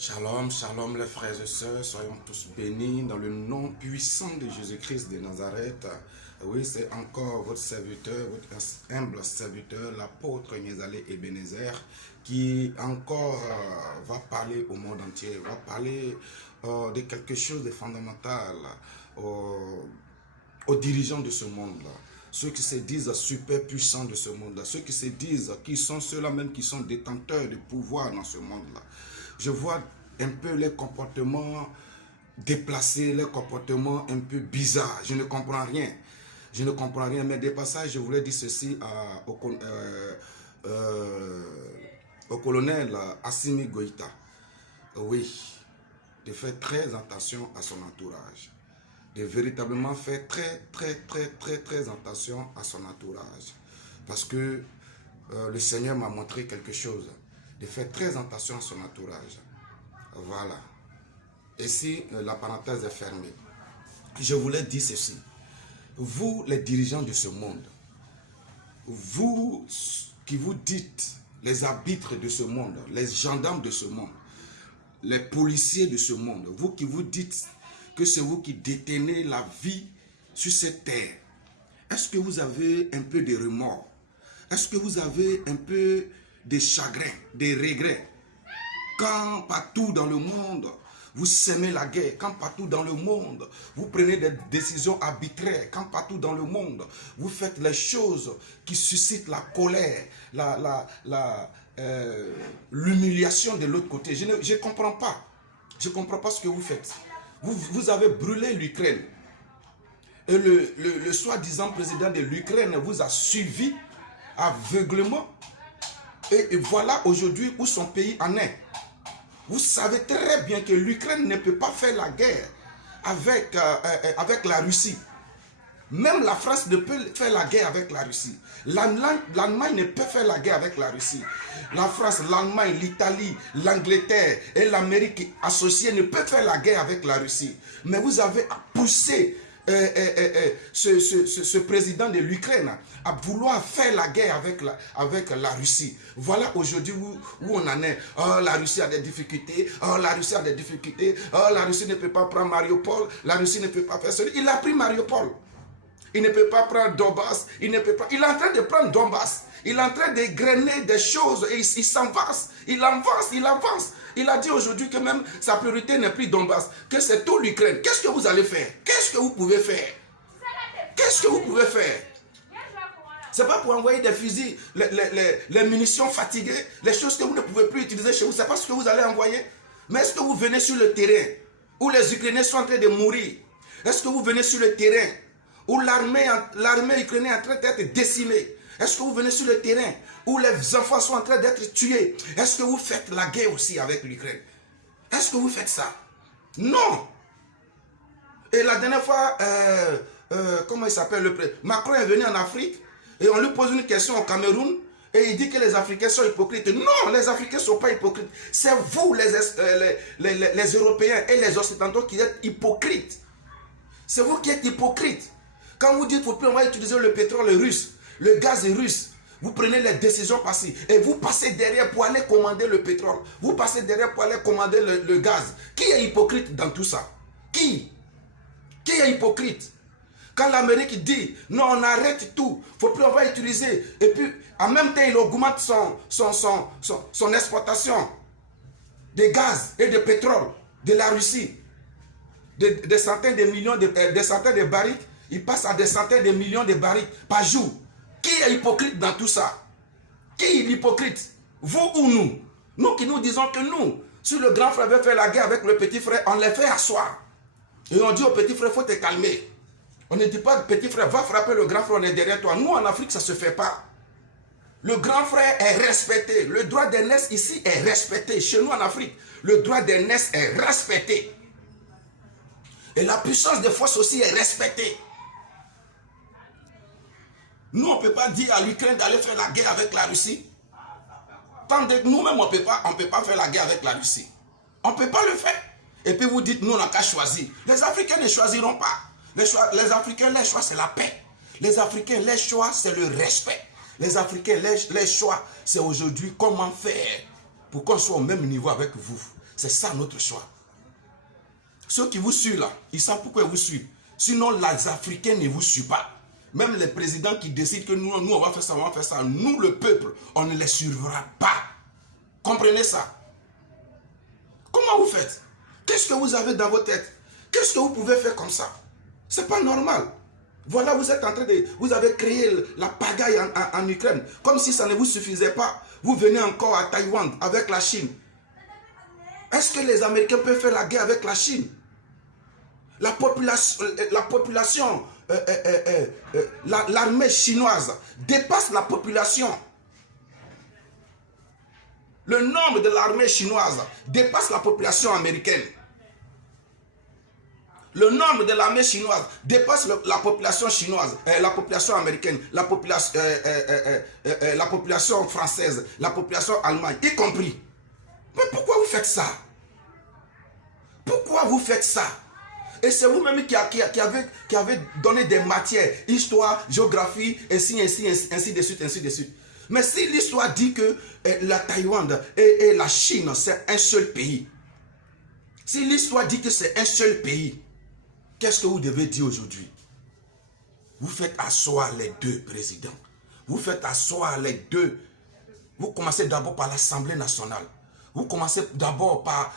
Shalom, shalom les frères et sœurs, soyons tous bénis dans le nom puissant de Jésus-Christ de Nazareth. Oui, c'est encore votre serviteur, votre humble serviteur, l'apôtre Niezalé Ebenezer, qui encore va parler au monde entier, va parler de quelque chose de fondamental aux dirigeants de ce monde-là. Ceux qui se disent super puissants de ce monde-là, ceux qui se disent qu'ils sont ceux-là même qui sont détenteurs de pouvoir dans ce monde-là. Je vois un peu les comportements déplacés, les comportements un peu bizarres. Je ne comprends rien. Je ne comprends rien. Mais des passages, je voulais dire ceci au colonel Assimi Goïta. Oui, de faire très attention à son entourage. De véritablement faire très attention à son entourage. Parce que le Seigneur m'a montré quelque chose. De faire très attention à son entourage. Voilà. Ici, la parenthèse est fermée. Je voulais dire ceci. Vous, les dirigeants de ce monde, vous qui vous dites les arbitres de ce monde, les gendarmes de ce monde, les policiers de ce monde, vous qui vous dites que c'est vous qui détenez la vie sur cette terre, est-ce que vous avez un peu de remords? Est-ce que vous avez un peu de chagrin, de regrets? Quand partout dans le monde, vous semez la guerre, quand partout dans le monde, vous prenez des décisions arbitraires, quand partout dans le monde, vous faites les choses qui suscitent la colère, l'humiliation de l'autre côté. Je ne comprends pas. Je ne comprends pas ce que vous faites. Vous avez brûlé l'Ukraine. Et le soi-disant président de l'Ukraine vous a suivi aveuglément. Et voilà aujourd'hui où son pays en est. Vous savez très bien que l'Ukraine ne peut pas faire la guerre avec la Russie. Même la France ne peut faire la guerre avec la Russie. L'Allemagne ne peut faire la guerre avec la Russie. La France, l'Allemagne, l'Italie, l'Angleterre et l'Amérique associée ne peuvent faire la guerre avec la Russie. Mais vous avez poussé ce président de l'Ukraine à vouloir faire la guerre avec la Russie. Voilà aujourd'hui où on en est. Oh, la Russie a des difficultés. Oh, la Russie a des difficultés. Oh, la Russie ne peut pas prendre Mariupol. La Russie ne peut pas faire cela. Il a pris Mariupol. Il ne peut pas prendre Donbass. Il est en train de prendre Donbass. Il est en train de grainer des choses et il s'avance. Il avance. Il a dit aujourd'hui que même sa priorité n'est plus Donbass, que c'est tout l'Ukraine. Qu'est-ce que vous allez faire? Qu'est-ce que vous pouvez faire? Qu'est-ce que vous pouvez faire? Ce n'est pas pour envoyer des fusils, les munitions fatiguées, les choses que vous ne pouvez plus utiliser chez vous. Ce n'est pas ce que vous allez envoyer. Mais est-ce que vous venez sur le terrain où les Ukrainiens sont en train de mourir? Est-ce que vous venez sur le terrain où l'armée ukrainienne est en train d'être décimée? Est-ce que vous venez sur le terrain où les enfants sont en train d'être tués? Est-ce que vous faites la guerre aussi avec l'Ukraine? Est-ce que vous faites ça? Non. Et la dernière fois, comment il s'appelle, Macron est venu en Afrique et on lui pose une question au Cameroun et il dit que les Africains sont hypocrites. Non, les Africains ne sont pas hypocrites. C'est vous, les Européens et les Occidentaux qui êtes hypocrites. C'est vous qui êtes hypocrites. Quand vous dites qu'il ne faut plus utiliser le pétrole russe, le gaz russe, vous prenez les décisions passées et vous passez derrière pour aller commander le pétrole. Vous passez derrière pour aller commander le gaz. Qui est hypocrite dans tout ça? Qui est hypocrite? Quand l'Amérique dit non, on arrête tout, il ne faut plus utiliser. Et puis en même temps, il augmente son exportation de gaz et de pétrole de la Russie. Des centaines de millions, des centaines de barils, il passe à des centaines de millions de barils par jour. Qui est hypocrite dans tout ça? Qui est l'hypocrite? Vous ou nous? Nous qui nous disons que nous, si le grand frère veut faire la guerre avec le petit frère, on les fait asseoir. Et on dit au petit frère, il faut te calmer. On ne dit pas, petit frère, va frapper le grand frère, on est derrière toi. Nous, en Afrique, ça ne se fait pas. Le grand frère est respecté. Le droit d'aînesse ici est respecté. Chez nous, en Afrique, le droit d'aînesse est respecté. Et la puissance de force aussi est respectée. Nous, on ne peut pas dire à l'Ukraine d'aller faire la guerre avec la Russie. Tandis que nous-mêmes, on ne peut pas faire la guerre avec la Russie. On ne peut pas le faire. Et puis vous dites, nous, on n'a qu'à choisir. Les Africains ne choisiront pas. Les Africains, leur choix, c'est la paix. Les Africains, leur choix, c'est le respect. Les Africains, leur choix, c'est aujourd'hui comment faire pour qu'on soit au même niveau avec vous. C'est ça notre choix. Ceux qui vous suivent là, ils savent pourquoi ils vous suivent. Sinon, les Africains ne vous suivent pas. Même les présidents qui décident que nous on va faire ça, on va faire ça. Nous, le peuple, on ne les suivra pas. Comprenez ça? Comment vous faites? Qu'est-ce que vous avez dans vos têtes? Qu'est-ce que vous pouvez faire comme ça? C'est pas normal. Voilà, vous êtes en train de... Vous avez créé la pagaille en Ukraine. Comme si ça ne vous suffisait pas. Vous venez encore à Taïwan avec la Chine. Est-ce que les Américains peuvent faire la guerre avec la Chine? L'armée chinoise dépasse la population. Le nombre de l'armée chinoise dépasse la population américaine. Le nombre de l'armée chinoise dépasse la population chinoise, la population américaine, la population française, la population allemande, y compris. Mais pourquoi vous faites ça? Pourquoi vous faites ça? Et c'est vous-même qui avez donné des matières, histoire, géographie, ainsi de suite, ainsi de suite. Mais si l'histoire dit que la Taïwan et la Chine, c'est un seul pays, si l'histoire dit que c'est un seul pays, qu'est-ce que vous devez dire aujourd'hui? Vous faites asseoir les deux présidents. Vous faites asseoir les deux. Vous commencez d'abord par l'Assemblée nationale. Vous commencez d'abord par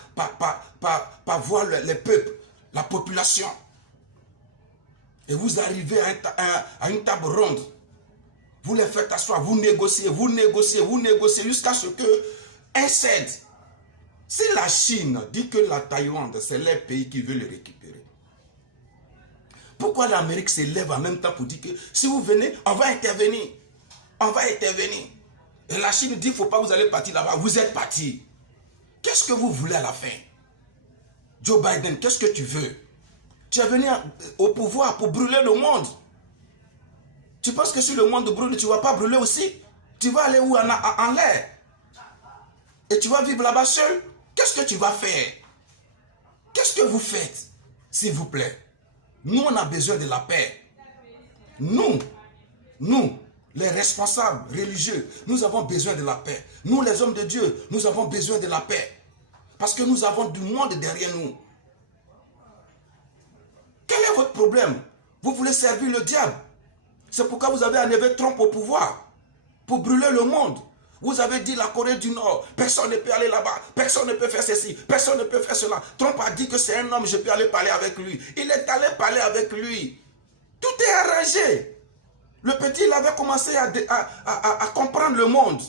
voir les peuples, la population. Et vous arrivez à une table ronde. Vous les faites asseoir, vous négociez jusqu'à ce qu'un cède. Si la Chine dit que la Taïwan, c'est les pays qui veulent le récupérer, pourquoi l'Amérique se lève en même temps pour dire que si vous venez, on va intervenir. On va intervenir. Et la Chine dit, il ne faut pas vous allez partir là-bas. Vous êtes parti. Qu'est-ce que vous voulez à la fin? Joe Biden, qu'est-ce que tu veux? Tu es venu au pouvoir pour brûler le monde. Tu penses que si le monde brûle, tu ne vas pas brûler aussi? Tu vas aller où en l'air? Et tu vas vivre là-bas seul? Qu'est-ce que tu vas faire? Qu'est-ce que vous faites? S'il vous plaît. Nous, on a besoin de la paix. Nous, les responsables religieux, nous avons besoin de la paix. Nous, les hommes de Dieu, nous avons besoin de la paix. Parce que nous avons du monde derrière nous. Quel est votre problème? Vous voulez servir le diable. C'est pourquoi vous avez enlevé Trump au pouvoir. Pour brûler le monde. Vous avez dit la Corée du Nord, personne ne peut aller là-bas, personne ne peut faire ceci, personne ne peut faire cela. Trump a dit que c'est un homme, je peux aller parler avec lui. Il est allé parler avec lui. Tout est arrangé. Le petit, il avait commencé à comprendre le monde.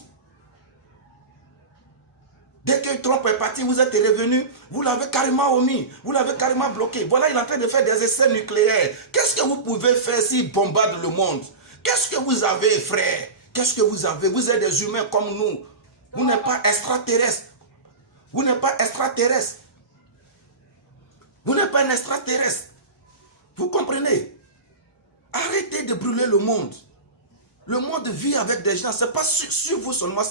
Dès que Trump est parti, vous êtes revenu, vous l'avez carrément omis, vous l'avez carrément bloqué. Voilà, il est en train de faire des essais nucléaires. Qu'est-ce que vous pouvez faire s'il bombarde le monde? Qu'est-ce que vous avez, frère? Qu'est-ce que vous avez? Vous êtes des humains comme nous. Vous n'êtes pas extraterrestres. Vous n'êtes pas extraterrestres. Vous n'êtes pas un extraterrestre. Vous comprenez? Arrêtez de brûler le monde. Le monde vit avec des gens. Ce n'est pas sur vous seulement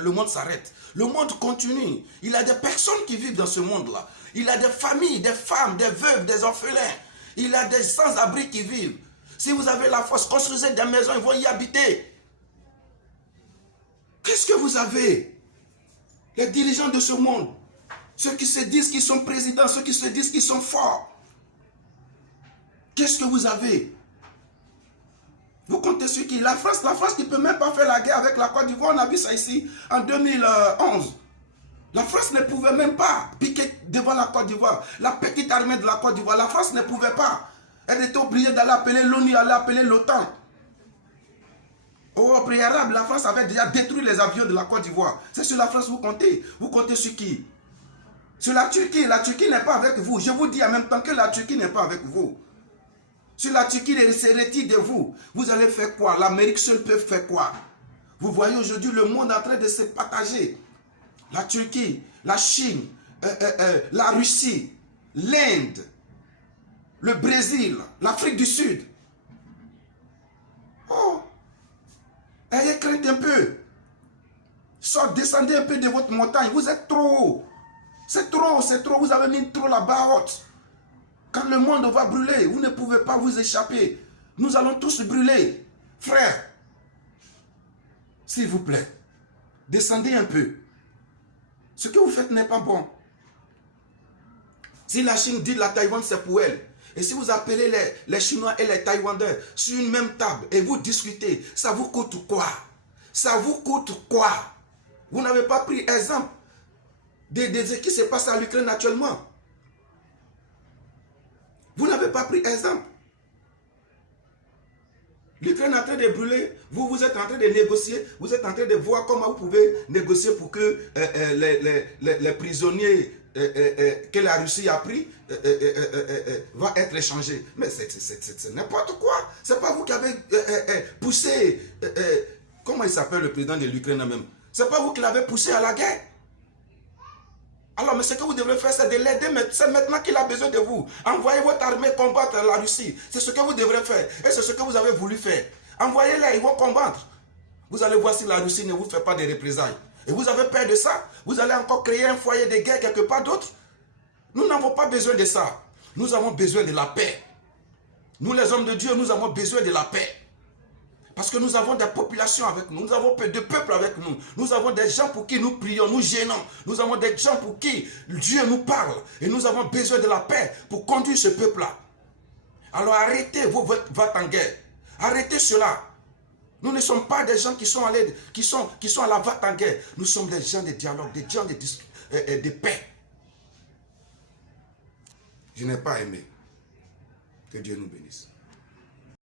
le monde s'arrête. Le monde continue. Il y a des personnes qui vivent dans ce monde-là. Il y a des familles, des femmes, des veuves, des orphelins. Il y a des sans-abri qui vivent. Si vous avez la force, construisez des maisons, ils vont y habiter. Qu'est-ce que vous avez? Les dirigeants de ce monde, ceux qui se disent qu'ils sont présidents, ceux qui se disent qu'ils sont forts. Qu'est-ce que vous avez? Vous comptez sur qui? La France qui ne peut même pas faire la guerre avec la Côte d'Ivoire. On a vu ça ici en 2011. La France ne pouvait même pas piquer devant la Côte d'Ivoire. La petite armée de la Côte d'Ivoire, la France ne pouvait pas. Elle était obligée d'aller appeler l'ONU, d'aller appeler l'OTAN. Au préalable, la France avait déjà détruit les avions de la Côte d'Ivoire. C'est sur la France que vous comptez. Vous comptez sur qui? Sur la Turquie. La Turquie n'est pas avec vous. Je vous dis en même temps que la Turquie n'est pas avec vous. Sur la Turquie, elle se retire de vous. Vous allez faire quoi? L'Amérique seule peut faire quoi? Vous voyez aujourd'hui le monde en train de se partager. La Turquie, la Chine, la Russie, l'Inde, le Brésil, l'Afrique du Sud. Oh! Ayez crainte un peu. Descendez un peu de votre montagne. Vous êtes trop haut. C'est trop, c'est trop. Vous avez mis trop la barre haute. Quand le monde va brûler, vous ne pouvez pas vous échapper. Nous allons tous brûler. Frères, s'il vous plaît, descendez un peu. Ce que vous faites n'est pas bon. Si la Chine dit la Taïwan, c'est pour elle. Et si vous appelez les Chinois et les Taïwanais sur une même table et vous discutez, ça vous coûte quoi? Ça vous coûte quoi? Vous n'avez pas pris exemple de ce qui se passe à l'Ukraine actuellement. Vous n'avez pas pris exemple. L'Ukraine est en train de brûler. Vous êtes en train de négocier. Vous êtes en train de voir comment vous pouvez négocier pour que les prisonniers que la Russie a pris va être échangés. Mais c'est n'importe quoi. C'est pas vous qui avez poussé. Comment il s'appelle le président de l'Ukraine même? C'est pas vous qui l'avez poussé à la guerre. Alors, mais ce que vous devrez faire, c'est de l'aider. C'est maintenant qu'il a besoin de vous. Envoyez votre armée combattre la Russie. C'est ce que vous devrez faire. Et c'est ce que vous avez voulu faire. Envoyez-les, ils vont combattre. Vous allez voir si la Russie ne vous fait pas de représailles. Et vous avez peur de ça? Vous allez encore créer un foyer de guerre quelque part d'autre? Nous n'avons pas besoin de ça. Nous avons besoin de la paix. Nous, les hommes de Dieu, nous avons besoin de la paix. Parce que nous avons des populations avec nous, nous avons des peuples avec nous, nous avons des gens pour qui nous prions, nous gênons, nous avons des gens pour qui Dieu nous parle et nous avons besoin de la paix pour conduire ce peuple-là. Alors arrêtez vos votes en guerre, arrêtez cela. Nous ne sommes pas des gens qui sont à la vote en guerre, nous sommes des gens de dialogue, des gens de paix. Je n'ai pas aimé. Que Dieu nous bénisse.